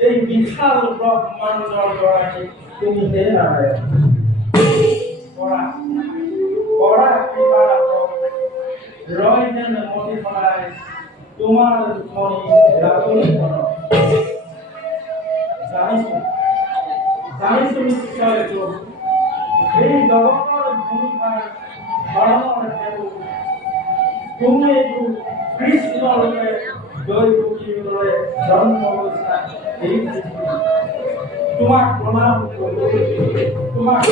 এই বিশাল ব্রহ্মাণ্ডর জড়াই তুমি হে নারায়ণ পড়া পড়া কৃপার রয় যেন মতি পায় তোমার মনি রাতনি জানিস জানিস নিশ্চয় তো এই জগতের ভূমিকার ধর্মের হেতু তুমি একটু কৃষ্ণ রূপে দৈব জীবনে জন্ম অবস্থা এই তোমার প্রণাম তোমার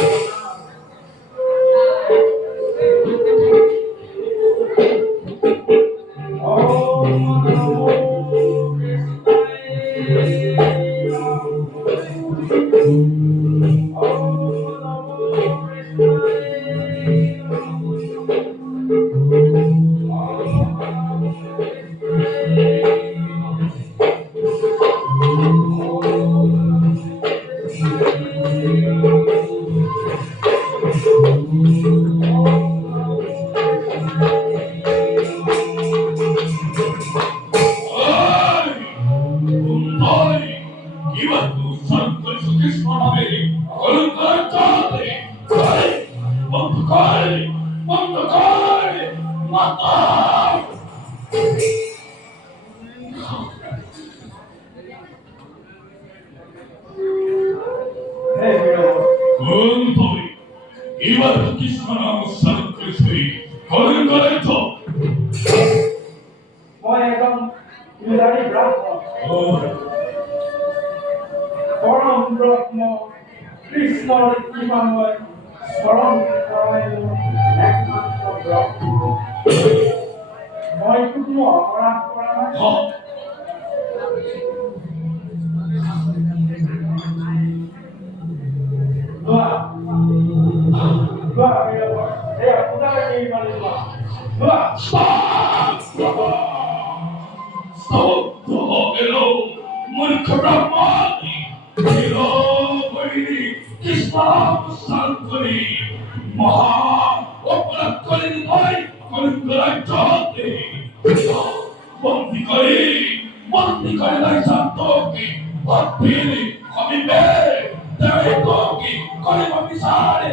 Monti con i santocchi, bambini, come me, dai tocchi, con i commissari.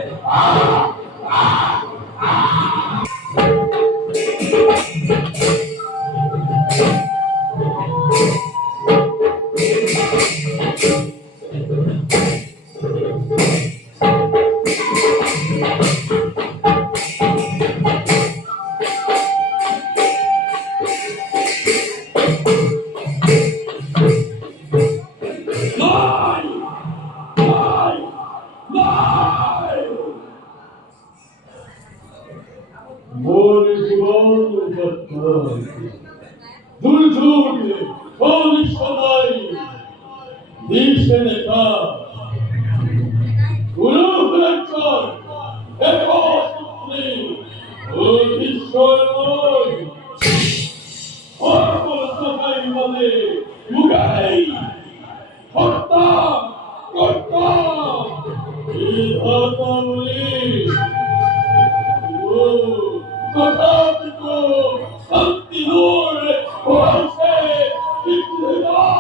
Vai, vai, vai. Buoni giorni, battaglie. Due giorni, ogni spadai, dice l'età. Uno freccia, e posti, ogni solo. Orco spadai male, mugai, porta, porta, il hatavoli. Fantastico! Antinore! Forse! Vittoria!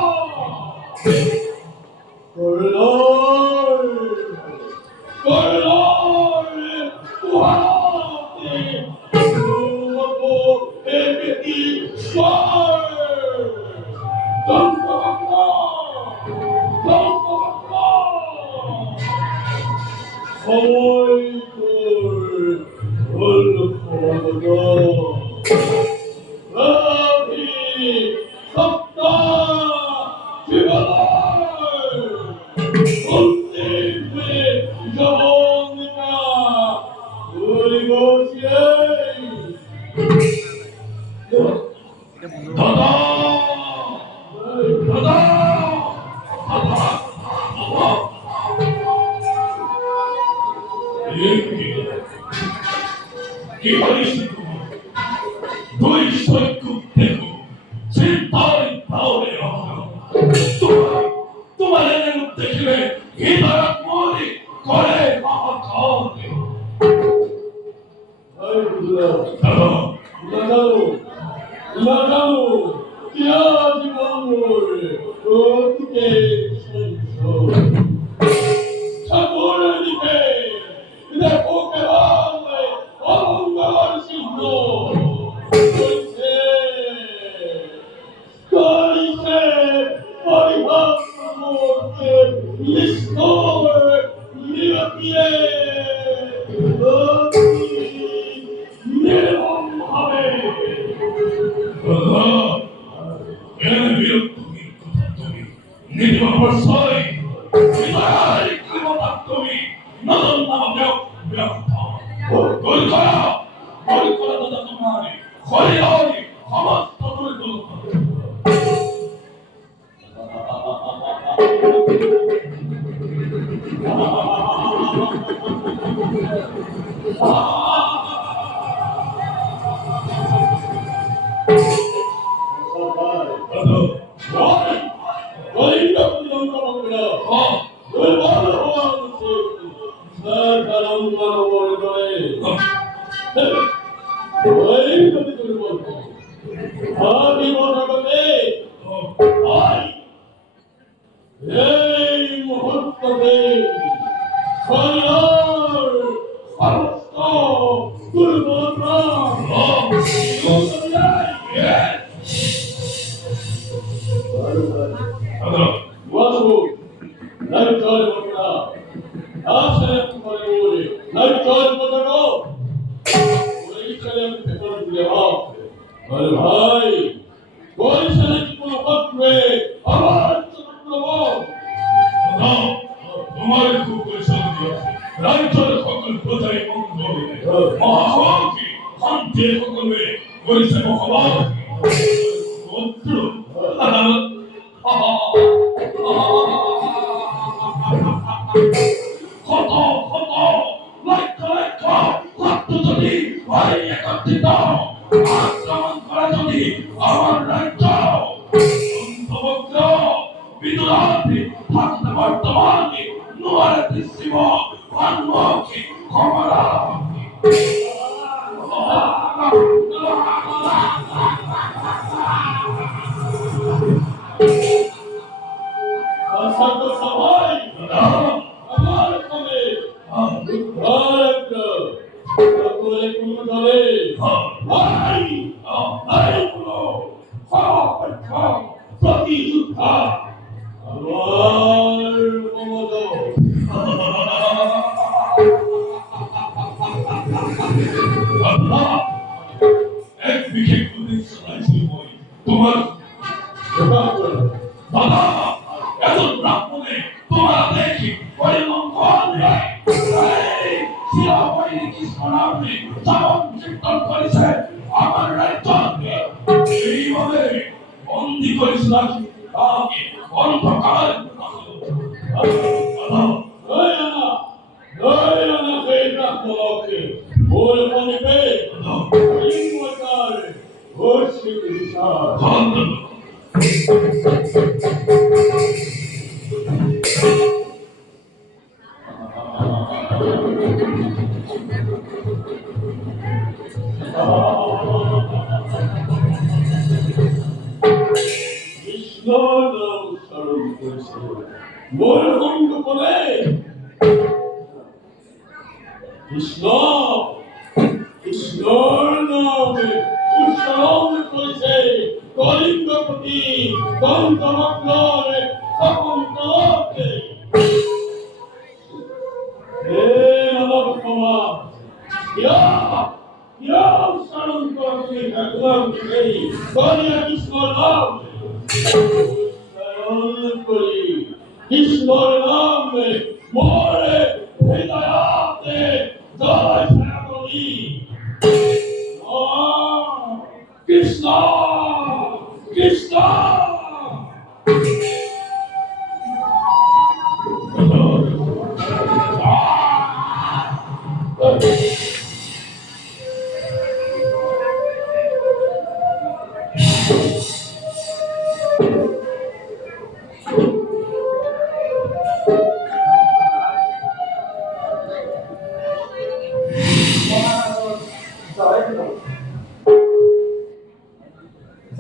Corridore! Corridore! Guardate! Dopo e vedi square! Don't go back! Don't go back! Oi, cor! Olha, Ravi, Sapta, Shivalai, Ultimate, Javonica, Urigosie, Tada, Tada, Doi suoi cuppeco, sentai paureo. Tu malene non te che i barakmoni, kore mahakane. Hai buddha, Nagaru, Nagaru, Tiaji Mangore, Otike, Senso. Sapore di te, le poche palle, allungarsi no. Carice, arrivato morte, l'istore, mia piede, oggi, ne non ave. Allah, viene virtumi, cotattomi, ne devo passare, mi darai il cotattomi, non abbiamo fatto. Dove sarà? Dove sarà da domani? Fuori oggi, ammazza dove sono. Ei, Muhammad, Khayar, Farsto, Gulbara, Wasu, Narikar Bakra, Asayat Marigori, Narikar Bakra, वही चले हम paper दिए आप अरे भाई कोई चले कि कोई वक्त में आवाज चुटकुलो ना तुम्हारे को कोई समझ राइटर खकल बताई मंगो महावाकी हम देखो कमे कोई से मुखबार वंतु खतो खतो लाइका खतो যদি ভাই একত্রিত আক্রমণ করা যদি আমার রাজ্য অন্তর্ভুক্ত বিদুরাতি থাকতে বর্তমানে নোয়ারে দৃশ্যিব ভান্মকি কমলা কি যোদ্ধা আমার মমদ এক বিশেষ উদ্দেশ্য রয়েছে মই তোমার দাদা এত ব্রাহ্মণে তোমার দেখি পরিমঙ্গল নেই শিলামণি কৃষ্ণ নামে যেমন কীর্তন করেছে আমার রাজ্যকে এইভাবে বন্দি করেছে নাকি তাকে অন্ধকার কৃষ্ণ কৃষ্ণর নামে উৎসর্গ করেছে কলিঙ্গপতি গন্ধমগ্নের সকলকে হে মানব সমাজ উৎসর্গ করছে ভগবানকে কলিয়া কৃষ্ণর নামে উৎসর্গ করি কৃষ্ণর নামে মোরে হৃদয়াতে জয় করি কৃষ্ণ কৃষ্ণ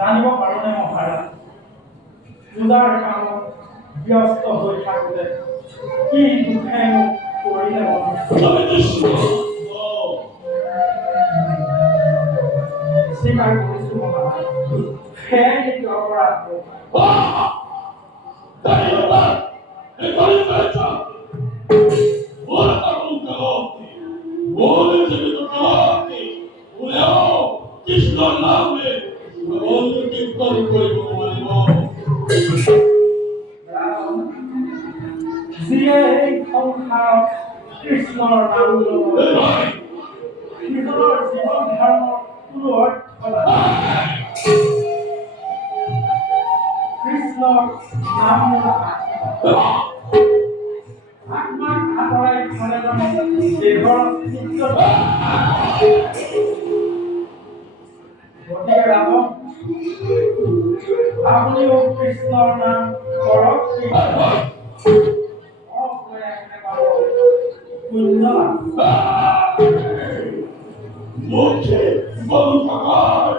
জানিব পাৰো নে মহাৰাজ পূজাৰ কামত ব্যস্ত হৈ থাকোঁতে কি দুখে মোক কৰিলে স্বীকাৰ কৰিছো মহাৰাজ সেয়াই নেকি অপৰাধ কৃষ্ণর নামে কীর্তন করিব যিয়ে এই সংসাৰত কৃষ্ণৰ নাম ল'ব নিজৰ জীৱন ধাৰণৰ কোনো অৰ্থ নাই কৃষ্ণৰ নাম আত্মাক আঁতৰাই থলে দেহৰ অস্তিত্ব গতিকে ৰাম আপুনিও কৃষ্ণৰ নাম কৰক মুখে বন্ধ কর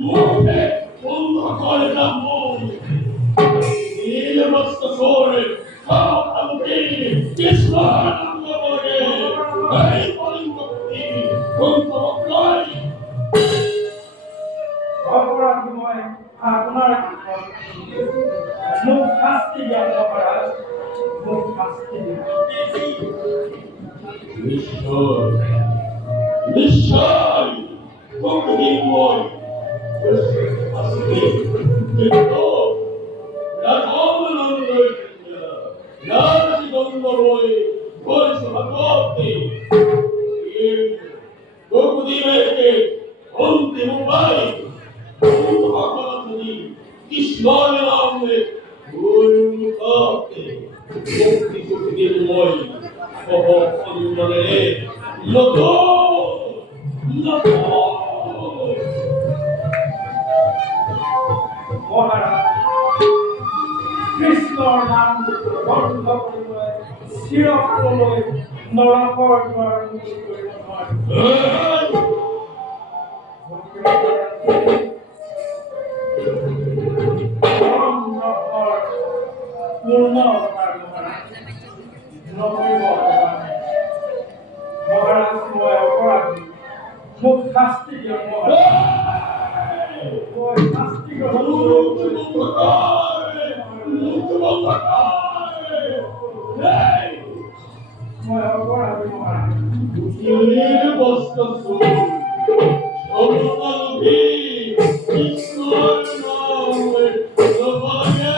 মুখে বন্ধ করে নাম নীলমস্ত করে আমাকে কৃষ্ণ নাম বলে এই কলিঙ্গপতি গন্ধমগ্নয় অপরাধী মই আপনার মুখ শাস্তি দিয়ার মহারাজ মুখ শাস্তি নিশ্চয় নিশ্চয় প্রকৃতির মই কিন্তু রাজনন্দ রাজগন্ধ বই বলছে ভগবতী প্রকৃতি মেয়েকে অন্তিম উপায় কৃষ্ণর নামে মুক্তি প্রকৃতির মই সহ সন্ধানে নত মহারাজ কৃষ্ণৰ নাম বন্ধ কৰিবলৈ চিৰকলৈ নৰকৰ দ্বাৰ মুকলি কৰিব পূৰ্ণ নকৰিব মহাৰাজ মই অপৰাধী মোক শাস্তি দিয়ক মহাৰাজ মই শাস্তি গ্ৰহণ the soul. Only is not knowing the body.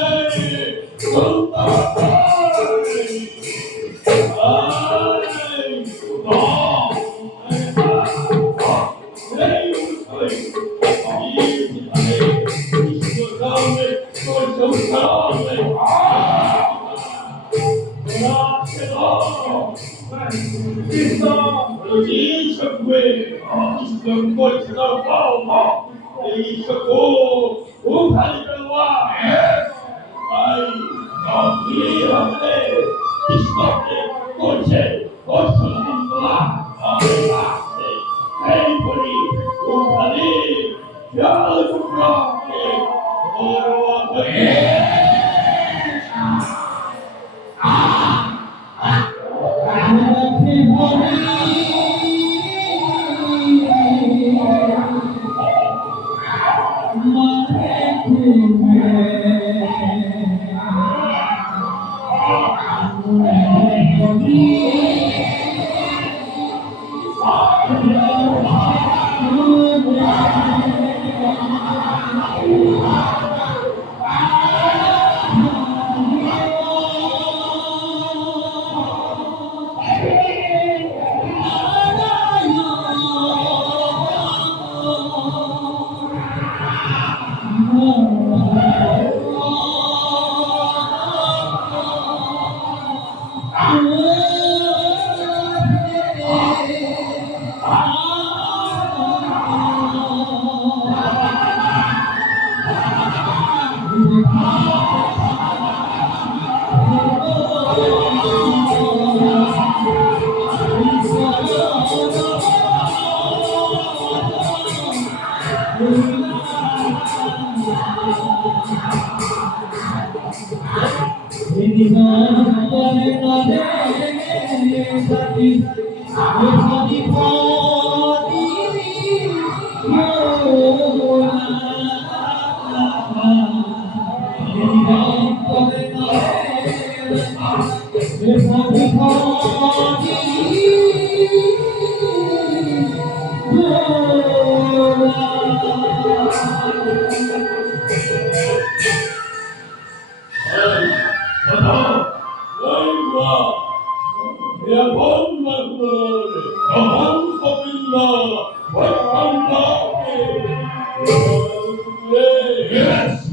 Yes.